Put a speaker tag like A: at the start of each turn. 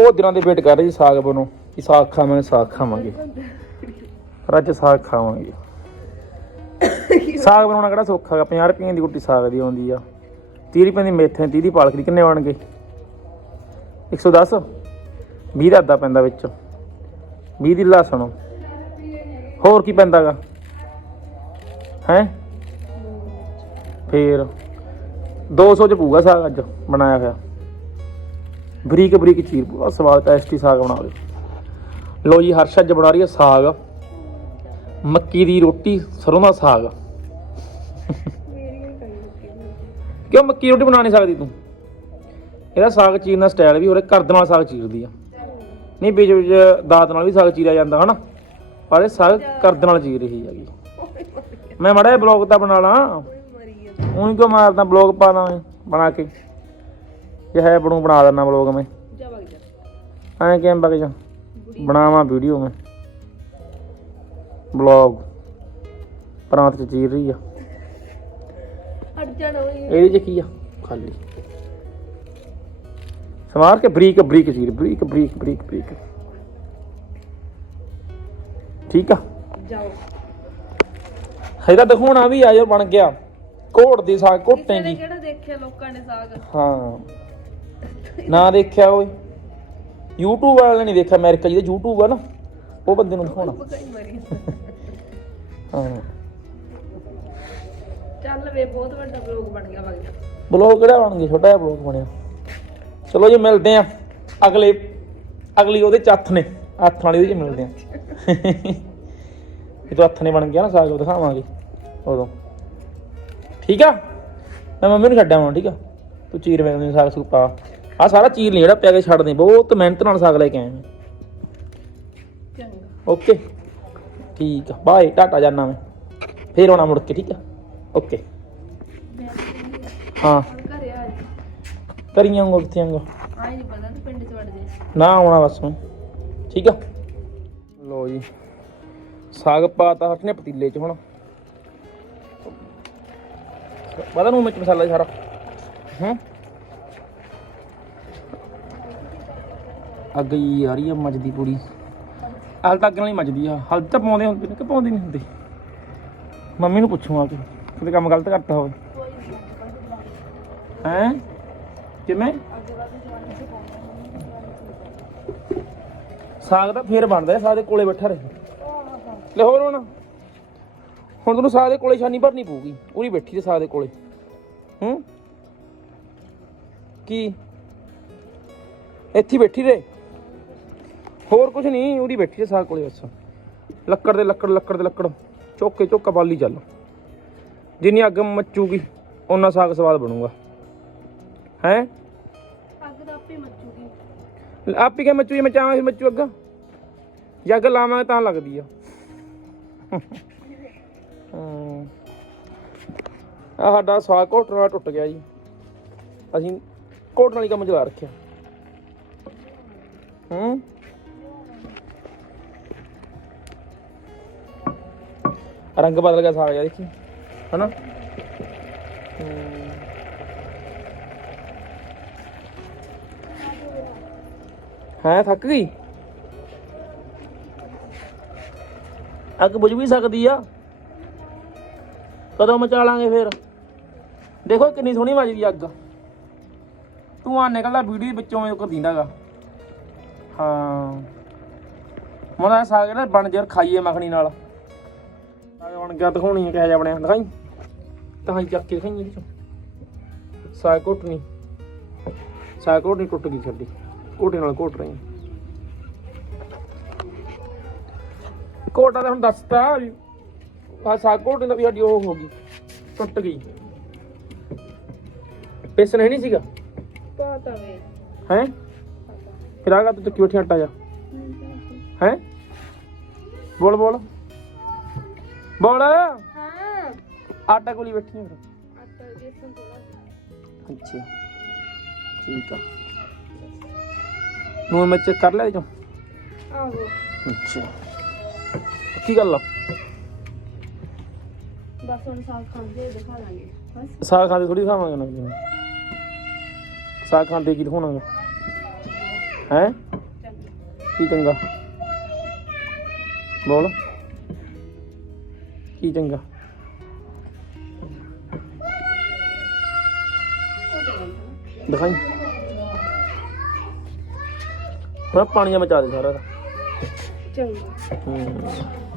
A: ਉਹ ਦਿਨਾਂ ਦੀ ਵੇਟ ਕਰ ਰਹੀ ਸੀ ਸਾਗ ਬਣੋ। ਕਿ ਸਾਗ ਖਾਵਾਂਗੇ ਸਾਗ ਖਾਵਾਂਗੇ। ਪਰ ਅੱਜ ਸਾਗ ਖਾਵਾਂਗੇ। ਸਾਗ ਬਣਾਉਣਾ ਕਿਹੜਾ ਸੌਖਾ ਹੈਗਾ? 50 ਰੁਪਏ ਦੀ ਗੁੱਟੀ ਸਾਗ ਦੀ ਆਉਂਦੀ ਆ। 30 ਰੁਪਏ ਦੀ ਮੇਥੇ 30 ਦੀ ਪਾਲਕ ਦੀ ਕਿੰਨੇ ਬਣ ਗਏ 110 20 ਦਾ ਅੱਧਾ ਪੈਂਦਾ ਵਿੱਚ। 20 ਦੀ ਲਸਣ ਹੋਰ ਕੀ ਪੈਂਦਾਗਾ ਹੈ? ਫੇਰ। 200 ਚ ਪੂਗਾ ਸਾਗ ਅੱਜ, ਬਣਾਇਆ ਹੋਇਆ। ਬਰੀਕ ਬਰੀਕ ਚੀਰ ਪੂਰਾ ਸਵਾਦ ਟੇਸਟੀ ਸਾਗ ਬਣਾ ਲਿਓ। ਲੋ ਜੀ ਹਰਸ਼ ਅੱਜ ਬਣਾ ਰਹੀ ਹੈ ਸਾਗ। ਮੱਕੀ ਦੀ ਰੋਟੀ ਸਰੋਂ ਦਾ ਸਾਗ। ਕਿਉਂ ਮੱਕੀ ਦੀ ਰੋਟੀ ਬਣਾ ਨਹੀਂ ਸਕਦੀ ਤੂੰ? ਇਹਦਾ ਸਾਗ ਚੀਰਨ ਦਾ ਸਟਾਈਲ ਵੀ ਉਹਦੇ ਕਰਦ ਨਾਲ ਸਾਗ ਚੀਰਦੀ ਆ। ਨਹੀਂ ਵਿੱਚ ਵਿੱਚ ਦਾਤ ਨਾਲ ਵੀ ਸਾਗ ਚੀਰਿਆ ਜਾਂਦਾ ਹਨਾ? ਪਰ ਇਹ ਸਾਗ ਕਰਦ ਨਾਲ ਚੀਰ ਰਹੀ ਹੈਗੀ। ਮੈਂ ਮੜਾ ਬਲੌਗ ਤਾਂ ਬਣਾ ਲਾਂ। ਉਹਨੂੰ ਕਿਉਂ ਮਾਰਦਾ ਬਲੌਗ ਪਾ ਦਾਂ ਮੈਂ ਬਣਾ ਕੇ? ਜੇ ਹੈ ਬਣੂ ਬਣਾ ਦਿੰਦਾ ਬਲੌਗ ਮੈਂ।
B: ਜਾ ਵਗ ਜਾ।
A: ਐਂ ਕਿਵੇਂ ਬਗ ਜਾ? ਬਣਾਵਾਂ ਵੀਡੀਓ ਮੈਂ। ਬਲੌਗ ਪ੍ਰਾਂਤ ਚ ਚੀਰ ਰਹੀ ਆ।
B: ਹਟ ਜਾਣਾ ਓਏ।
A: ਇਹਦੇ ਚ ਕੀ ਆ? ਖਾਲੀ। ਸਮਾਰ ਕੇ ਬਰੀਕ ਬਰੀਕ ਚੀਰ ਬਰੀਕ ਬਰੀਕ ਬਰੀਕ ਬਰੀਕ। ਠੀਕ ਆ?
B: ਜਾਓ।
A: ਇਹਦਾ ਦਿਖਾਉਣਾ ਵੀ ਆ ਜੋ ਬਣ ਗਿਆ। ਕੋਟ ਦੀ ਸਾਗ
B: ਕਿਸੇ ਨੇ
A: ਦੀ
B: ਕਿਹੜਾ ਦੇਖਿਆ ਲੋਕਾਂ ਨੇ ਸਾਗ?
A: ਹਾਂ। ਨਾ ਦੇਖਿਆ ਓਏ। YouTube ਵਾਲੇ ਨੇ ਨਹੀਂ ਦੇਖਿਆ ਅਮਰੀਕਾ ਜਿਹਦੇ YouTube ਆ ਨਾ ਉਹ ਬੰਦੇ ਨੂੰ ਦਿਖਾਉਣਾ।
B: ਪਕਾਈ ਮਰੀ।
A: ਹਾਂ।
B: ਚੱਲ ਵੇ ਬਹੁਤ ਵੱਡਾ ਬਲੌਗ ਬਣ ਗਿਆ ਵਗ ਜਾ।
A: ਬਲੌਗ ਕਿਹੜਾ ਬਣ ਗਿਆ? ਛੋਟਾ ਜਿਹਾ ਬਲੌਗ ਬਣਿਆ। ਚਲੋ ਜੀ ਮਿਲਦੇ ਆ ਅਗਲੇ ਅਗਲੀ ਉਹਦੇ ਚ ਹੱਥ ਨੇ। ਹੱਥ ਵਾਲੀ ਉਹਦੇ ਚ ਮਿਲਦੇ ਆ ਇਹ ਤਾਂ ਹੱਥ ਨੇ ਬਣ ਗਿਆ ਨਾ ਸਾਗ ਉਹ ਦਿਖਾਵਾਂਗੇ ਉਦੋਂ। ਠੀਕ ਆ? ਮੈਂ ਮੰਮੀ ਨੂੰ ਛੱਡਾਂ ਹੁਣ ਠੀਕ ਆ? ਤੂੰ ਚੀਰ ਵੇਲੇ ਸਾਗ ਸੂਗ ਪਾ। ਆ ਸਾਰਾ ਚੀਰ ਨਹੀਂ ਜਿਹੜਾ ਪਿਆ ਕੇ ਛੱਡ ਦੇ ਬਹੁਤ ਮਿਹਨਤ ਨਾਲ ਸਾਗ ਲੈ ਕੇ ਆਇਆ ਮੈਂ
B: ਚੰਗਾ।
A: ਓਕੇ। ਠੀਕ ਆ ਬਾਏ ਟਾਟਾ ਜਾਨਾ ਮੈਂ। ਫੇਰ ਆਉਣਾ ਮੁੜ ਕੇ ਠੀਕ ਆ? ਓਕੇ। ਹਾਂ।
B: ਘਰੇ ਆ ਜਾ
A: ਕਰੀ ਆਉਂਗਾ ਕਿੱਥੇ ਆਉਂਗਾ
B: ਆਈ ਨਹੀਂ ਪਤਾ ਤੇ ਪਿੰਡ ਚ ਵੜ ਜੇ।
A: ਨਾ ਆਉਣਾ ਬਸ ਮੈਂ। ਠੀਕ ਆ? ਲੋ ਜੀ। ਸਾਗ ਪਾਤਾ ਹੱਥ ਨੇ ਪਤੀਲੇ 'ਚ ਹੁਣ। ਪਤਾ ਨੂੰ ਮਸਾਲਾ ਜੀ ਸਾਰਾ। ਹੂੰ? ਅੱਗ ਹੀ ਆ ਰਹੀ ਆ ਮੱਜਦੀ ਪੂਰੀ। ਹਾਲ ਤੱਕ ਨਾਲ ਹੀ ਮੱਜਦੀ ਆ। ਹਲ ਤਾਂ ਪਾਉਂਦੇ ਹੁੰਦੇ ਨੇ ਕਿ ਪਾਉਂਦੇ ਨਹੀਂ ਹੁੰਦੇ? ਮੰਮੀ ਨੂੰ ਪੁੱਛੂਗਾ ਕਿ, ਕਿਤੇ ਕੰਮ ਗਲਤ ਕਰਤਾ ਹੋਵੇ। ਹੈ? ਕਿਵੇਂ? ਸਾਗ ਤਾਂ ਫੇਰ ਬਣਦਾ ਸਾਗ ਦੇ ਕੋਲੇ ਬੈਠਾ ਰਹੇ। ਲੈ ਹੋਰ ਹੁਣ। ਹੁਣ ਤੈਨੂੰ ਸਾਗ ਦੇ ਕੋਲੇ ਛਾਨੀ ਭਰਨੀ ਪਊਗੀ। ਉਹਦੀ ਬੈਠੀ ਤੇ ਸਾਗ ਦੇ ਕੋਲੇ। ਹੂੰ? ਕੀ? ਇੱਥੇ ਬੈਠੀ ਰਹੇ। ਹੋਰ ਕੁਝ ਨਹੀਂ ਉਹਦੀ ਬੈਠੀ ਤੇ ਸਾਗ ਕੋਲੇ ਬਸ। ਲੱਕੜ ਦੇ ਲੱਕੜ ਲੱਕੜ ਦੇ ਲੱਕੜ। ਚੁੱਕ ਚੁੱਕ ਬਾਲੀ ਚੱਲ। ਜਿੰਨੀ ਅੱਗ ਮੱਚੂਗੀ ਓਨਾ ਸਾਗ ਸਵਾਦ ਬਣੂਗਾ। ਹੈ?
B: ਅੱਗ ਤਾਂ ਆਪੇ ਮੱਚੂਗੀ।
A: ਆਪ ਹੀ ਕਿ ਮੱਚੂ ਜੀ ਮਚਾਵਾਂ ਫਿਰ ਮੱਚੂ ਅੱਗਾ? ਜੱਗ ਲਾਵਾਂਗੇ ਤਾਂ ਲੱਗਦੀ ਆ। ਆਹ ਸਾਡਾ ਸਾਗ ਘੋਟਣ ਵਾਲਾ ਟੁੱਟ ਗਿਆ ਜੀ। ਅਸੀਂ ਘੋਟਣ ਵਾਲੀ ਕੰਮ ਚਲਾ ਰੱਖਿਆ। ਹੂੰ? ਰੰਗ ਬਦਲ ਗਿਆ ਸਾਗ ਜਿਹਾ ਦੇਖੀ। ਹਨਾ? ਹਮ। ਥੱਕ ਗਈ? ਅੱਗ ਬੁਝ ਵੀ ਸਕਦੀ ਆ। ਕਦੋਂ ਮਚਾ ਲਾਂਗੇ ਫੇਰ? ਦੇਖੋ ਕਿੰਨੀ ਸੋਹਣੀ ਵੱਜਦੀ ਅੱਗ। ਧੂਆਂ ਨਿਕਲਦਾ ਵੀਡੀਓ ਵਿੱਚੋਂ, ਇਹ ਕਰ ਦਿੰਦਾਗਾ ਹਾਂ। ਮੋਨਾ ਸਾਗ ਨਾ ਬਣ ਜਰ ਖਾਈਏ ਮੱਖਣੀ ਨਾਲ। ਬਣ ਗਿਆ ਦਿਖਾਉਣੀ ਹੈ ਕਿਹੋ ਜਿਹਾ ਬਣਿਆ ਦਿਖਾਈ? ਤਾਂ ਹੀ ਚੱਕ ਕੇ ਦਿਖਾਈ ਇਹਦੇ ਚੋਂ। ਸਾਗ ਘੁੱਟਣੀ ਸਾਗ ਘੁੱਟਣੀ ਟੁੱਟ ਗਈ ਛੱਡੀ ਘੋਟੇ ਨਾਲ ਘੋਟ ਰਹੀ ਕੋਟਾ ਤਾਂ ਹੁਣ ਦੱਸਤਾ ਆ ਸਾਗ ਘੋਟੇ ਦਾ ਵੀ ਸਾਡੀ ਉਹ ਹੋ ਗਈ ਟੁੱਟ ਗਈ। ਪੇਸਨ ਹੈ ਨਹੀਂ ਸੀਗਾ?
B: ਪਤਾ ਵੇ।
A: ਹੈ? ਫਿਰ ਆਗਾ ਤੂੰ ਚੱਕੀ ਬੈਠੀ ਆਟਾ ਜਾ ਹੈ? ਬੋਲ ਬੋਲ। ਬੋਲ।
B: ਹਾਂ।
A: ਆਟਾ ਕੋਲੀ ਬੈਠੀ ਹੈ
B: ਆਟਾ ਬੇਸਨ ਥੋੜਾ
A: ਅੱਛਾ। ਠੀਕ ਆ। ਨੂਨ ਮਿਰਚ ਕਰ ਲਿਆ ਜੋ
B: ਆਹੋ।
A: ਅੱਛਾ। ਕੀ ਗੱਲ ਆ?
B: ਬਸ ਹੁਣ ਸਾਗ ਖਾਂਦੇ ਦਿਖਾ ਲਾਂਗੇ ਬਸ।
A: ਸਾਗ ਖਾਂਦੇ ਥੋੜੀ ਖਾਵਾਂਗੇ ਨਾ। ਕਿਵੇਂ ਸਾਗ ਖਾਂਦੇ ਕੀ ਦਿਖਾਉਣਾਗਾ? ਹੈ? ਕੀ ਚੰਗਾ? ਬੋਲ। ਕੀ ਚੰਗਾ? ਦਿਖਾਈ। ਹੁਣ ਪਾਣੀਆਂ ਮਚਾ ਦੇ ਸਾਰਾ।
B: ਚੰਗਾ।
A: ਹੂੰ।